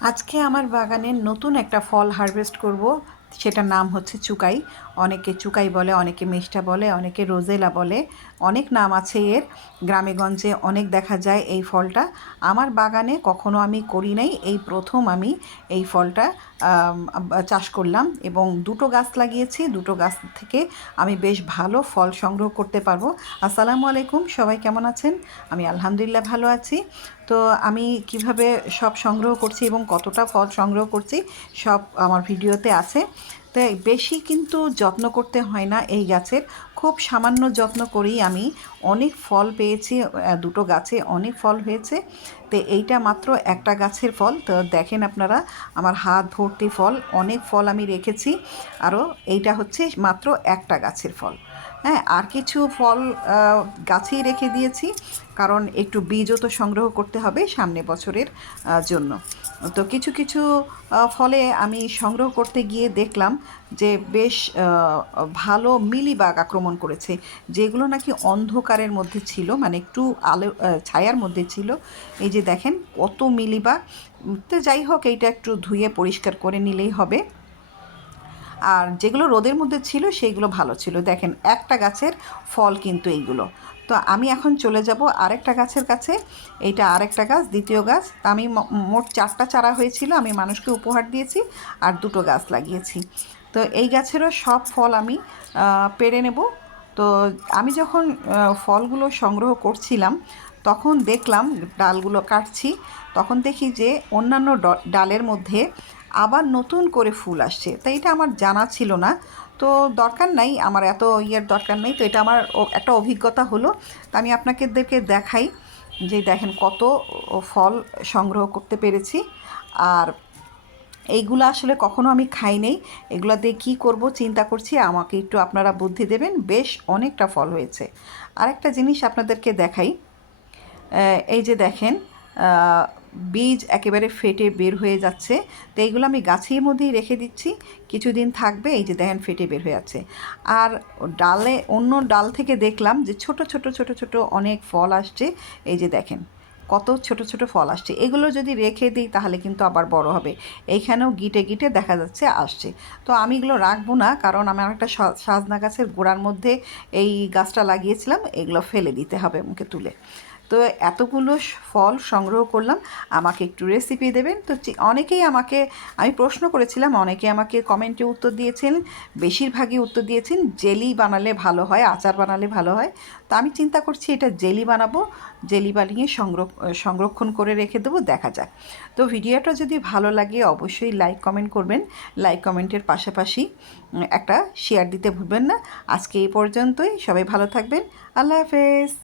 আজকে আমার বাগানের নতুন একটা ফল হারভেস্ট করব। সেটার নাম হচ্ছে চুকাই। অনেকে চুকাই বলে, অনেকে মিষ্টা বলে, অনেকে রোজেলা বলে। অনেক নাম আছে এর। গ্রামেগঞ্জে অনেক দেখা যায় এই ফলটা। আমার বাগানে কখনো আমি করি নাই। এই প্রথম আমি এই ফলটা চাষ করলাম এবং দুটো গাছ লাগিয়েছি। দুটো গাছ থেকে আমি বেশ ভালো ফল সংগ্রহ করতে পারব। আসসালামু আলাইকুম, সবাই কেমন আছেন? আমি আলহামদুলিল্লাহ ভালো আছি। তো আমি কীভাবে সব সংগ্রহ করছি এবং কতটা ফল সংগ্রহ করছি সব আমার ভিডিওতে আছে। তো বেশি কিন্তু যত্ন করতে হয় না এই গাছের। খুব সামান্য যত্ন করেই আমি অনেক ফল পেয়েছি দুটো গাছে অনেক ফল হয়েছে। তো এইটা মাত্র একটা গাছের ফল। তো দেখেন আপনারা, আমার হাত ভর্তি ফল, অনেক ফল আমি রেখেছি। আরও এইটা হচ্ছে মাত্র একটা গাছের ফল। হ্যাঁ আর কিছু ফল গাছেই রেখে দিয়েছি, কারণ একটু বীজও তো সংগ্রহ করতে হবে সামনে বছরের জন্য। তো কিছু কিছু ফলে আমি সংগ্রহ করতে গিয়ে দেখলাম যে বেশ ভালো মিলিবাগ আক্রমণ করেছে, যেগুলো নাকি অন্ধকারের মধ্যে ছিল মানে একটু আলো ছায়ার মধ্যে ছিল। এই যে দেখেন, কত মিলিবাগ। তো যাই হোক, এইটা একটু ধুয়ে পরিষ্কার করে নিলেই হবে। আর যেগুলো রোদের মধ্যে ছিল, সেইগুলো ভালো ছিল। দেখেন, একটা গাছের ফল কিন্তু এইগুলো। তো আমি এখন চলে যাব আরেকটা গাছের কাছে। এইটা আরেকটা গাছ, দ্বিতীয় গাছ। আমি মোট চারটা চারা হয়েছিল, আমি মানুষকে উপহার দিয়েছি আর দুটো গাছ লাগিয়েছি। তো এই গাছেরও সব ফল আমি পেড়ে নেব। তো আমি যখন ফলগুলো সংগ্রহ করছিলাম, তখন দেখলাম ডালগুলো কাটছি। তখন দেখি যে অন্যান্য ডালের মধ্যে আবার নতুন করে ফুল আসছে। তাই এটা আমার জানা ছিল না। তো দরকার নাই, আমার এত ইয়ের দরকার নেই। তো এটা আমার একটা অভিজ্ঞতা হলো। তা আমি আপনাদেরকে দেখাই যে দেখেন কত ফল সংগ্রহ করতে পেরেছি। আর এইগুলো আসলে কখনো আমি খাই নেই। এগুলো দিয়ে কী করব চিন্তা করছি। আমাকে একটু আপনারা বুদ্ধি দেবেন। বেশ অনেকটা ফল হয়েছে। আরেকটা জিনিস আপনাদেরকে দেখাই। এই যে দেখেন বীজ একেবারে ফেটে বের হয়ে যাচ্ছে। তো এইগুলো আমি গাছের মধ্যেই রেখে দিচ্ছি। কিছুদিন থাকবে, এই যে দেখেন ফেটে বের হয়ে যাচ্ছে আর ডালে, অন্য ডাল থেকে দেখলাম যে ছোট ছোট ছোট ছোট অনেক ফল আসছে। এই যে দেখেন, কত ছোট ছোট ফল আসছে। এগুলো যদি রেখে দিই, তাহলে কিন্তু আবার বড় হবে। এইখানেও গিটে গিটে দেখা যাচ্ছে আসছে। তো আমি এগুলো রাখব না, কারণ আমার একটা সাজনা গাছের গোড়ার মধ্যে এই গাছটা লাগিয়েছিলাম, এগুলো ফেলে দিতে হবে মুখে তুলে। তো এতগুলো ফল সংগ্রহ করলাম। আমাকে একটু রেসিপি দেবেন। তো অনেকেই আমাকে, আমি প্রশ্ন করেছিলাম, অনেকে আমাকে কমেন্টে উত্তর দিয়েছেন, বেশিরভাগই উত্তর দিয়েছেন, জেলি বানালে ভালো হয়, আচার বানালে ভালো হয়। তো আমি চিন্তা করছি এটা জেলি বানাবো, জেলি বানিয়ে সংরক্ষ সংরক্ষণ করে রেখে দেবো, দেখা যাক। তো ভিডিওটা যদি ভালো লাগে, অবশ্যই লাইক কমেন্ট করবেন। লাইক কমেন্টের পাশাপাশি একটা শেয়ার দিতে ভুলবেন না। আজকে এই পর্যন্তই। সবাই ভালো থাকবেন। আল্লাহ হাফেজ।